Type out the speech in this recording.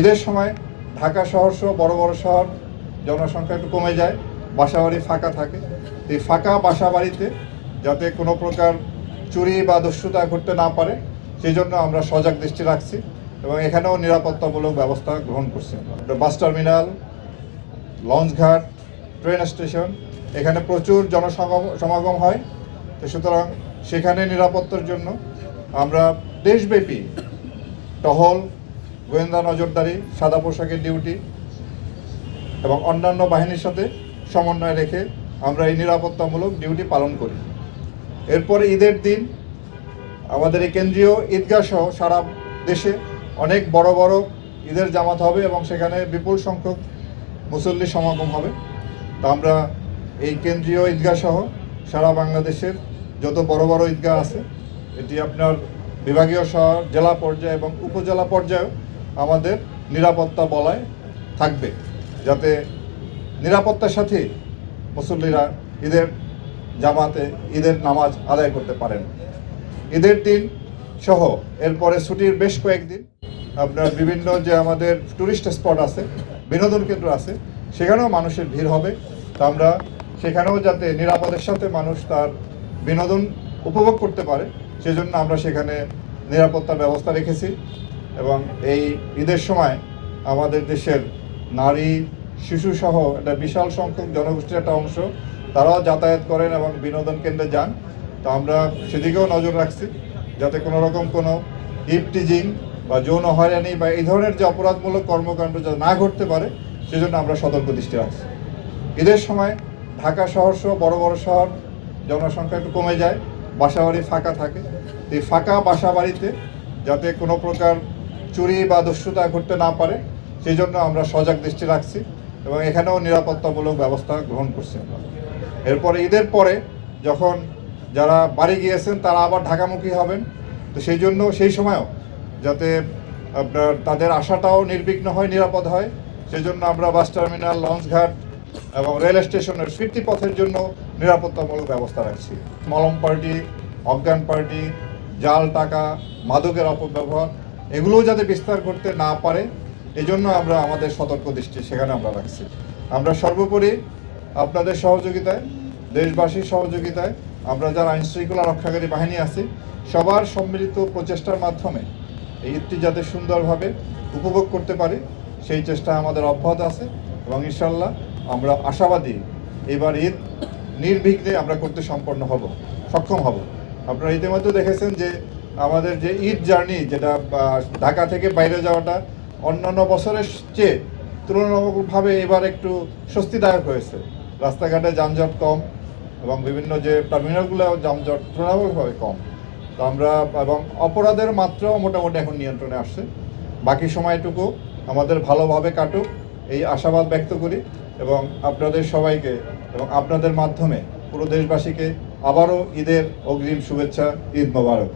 ঈদের সময় ঢাকা শহর সহ বড় বড় শহর জনসংখ্যা একটু কমে যায়, বাসাবাড়ি ফাঁকা থাকে। এই ফাঁকা বাসাবাড়িতে যাতে কোনো প্রকার চুরি বা দস্যুতা করতে না পারে সেই জন্য আমরা সজাগ দৃষ্টি রাখছি এবং এখানেও নিরাপত্তামূলক ব্যবস্থা গ্রহণ করছি। বাস টার্মিনাল, লঞ্চঘাট, ট্রেন স্টেশন, এখানে প্রচুর জনসমাগম হয়। তো সুতরাং সেখানে নিরাপত্তার জন্য আমরা দেশব্যাপী টহল, গোয়েন্দা নজরদারি, সাদা পোশাকের ডিউটি এবং অন্যান্য বাহিনীর সাথে সমন্বয় রেখে আমরা এই নিরাপত্তামূলক ডিউটি পালন করি। এরপরে ঈদের দিন আমাদের এই কেন্দ্রীয় ঈদগাহ সহ সারা দেশে অনেক বড় বড় ঈদের জামাত হবে এবং সেখানে বিপুল সংখ্যক মুসল্লি সমাগম হবে। তা আমরা এই কেন্দ্রীয় ঈদগাহ সহ সারা বাংলাদেশের যত বড় বড় ঈদগাহ আছে এটি আপনার বিভাগীয় শহর, জেলা পর্যায়ে এবং উপজেলা পর্যায়েও আমাদের নিরাপত্তা বলয় থাকবে, যাতে নিরাপত্তার সাথে মুসল্লিরা ঈদের জামাতে ঈদের নামাজ আদায় করতে পারেন। ঈদের দিন সহ এরপরে ছুটির বেশ কয়েকদিন আপনার বিভিন্ন যে আমাদের টুরিস্ট স্পট আছে, বিনোদন কেন্দ্র আছে, সেখানেও মানুষের ভিড় হবে। তা আমরা সেখানেও যাতে নিরাপদের সাথে মানুষ তার বিনোদন উপভোগ করতে পারে সেজন্য আমরা সেখানে নিরাপত্তার ব্যবস্থা রেখেছি। এবং এই ঈদের সময় আমাদের দেশের নারী, শিশুসহ একটা বিশাল সংখ্যক জনগোষ্ঠীর একটা অংশ তারাও যাতায়াত করেন এবং বিনোদন কেন্দ্রে যান। তো আমরা সেদিকেও নজর রাখছি যাতে কোনো রকম কোনো ইভটিজিং বা যৌন হয়রানি বা এই ধরনের যে অপরাধমূলক কর্মকাণ্ড যাতে না ঘটতে পারে সেজন্য আমরা সতর্ক দৃষ্টি রাখছি। ঈদের সময় ঢাকা শহর সহ বড় বড় শহর জনসংখ্যা একটু কমে যায়, বাসাবাড়ি ফাঁকা থাকে। এই ফাঁকা বাসাবাড়িতে যাতে কোনো প্রকার চুরি বা দস্যুতা করতে না পারে সেই জন্য আমরা সজাগ দৃষ্টি রাখছি এবং এখানেও নিরাপত্তামূলক ব্যবস্থা গ্রহণ করছি। এরপরে ঈদের পরে যখন যারা বাড়ি গিয়েছেন তারা আবার ঢাকামুখী হবেন, তো সেই জন্য সেই সময়ও যাতে আপনার তাদের আশাটাও নির্বিঘ্ন হয়, নিরাপদ হয়, সেই জন্য আমরা বাস টার্মিনাল, লঞ্চঘাট এবং রেল স্টেশনের ফিরতি পথের জন্য নিরাপত্তামূলক ব্যবস্থা রাখছি। মলম পার্টি, অজ্ঞান পার্টি, জাল টাকা, মাদকের অপব্যবহার এগুলোও যাতে বিস্তার করতে না পারে এই জন্য আমরা আমাদের সতর্ক দৃষ্টি সেখানে আমরা রাখছি। আমরা সর্বোপরি আপনাদের সহযোগিতায়, দেশবাসীর সহযোগিতায় আমরা যারা আইনশৃঙ্খলা রক্ষাকারী বাহিনী আছি সবার সম্মিলিত প্রচেষ্টার মাধ্যমে এই ঈদটি যাতে সুন্দরভাবে উপভোগ করতে পারি সেই চেষ্টা আমাদের অব্যাহত আছে এবং ইনশাল্লাহ আমরা আশাবাদী এবার ঈদ নির্বিঘ্নে আমরা করতে সক্ষম হব। আপনারা ইতিমধ্যে দেখেছেন যে আমাদের যে ঈদ জার্নি, যেটা ঢাকা থেকে বাইরে যাওয়াটা অন্যান্য বছরের চেয়ে তুলনামূলকভাবে এবার একটু স্বস্তিদায়ক হয়েছে। রাস্তাঘাটে যানজট কম এবং বিভিন্ন যে টার্মিনালগুলো যানজট তুলনামূলকভাবে কম। তো আমরা এবং অপরাধের মাত্রাও মোটামুটি এখন নিয়ন্ত্রণে আসছে। বাকি সময়টুকু আমাদের ভালোভাবে কাটুক এই আশাবাদ ব্যক্ত করি এবং আপনাদের সবাইকে এবং আপনাদের মাধ্যমে পুরো দেশবাসীকে আবারও ঈদের অগ্রিম শুভেচ্ছা। ঈদ মোবারক।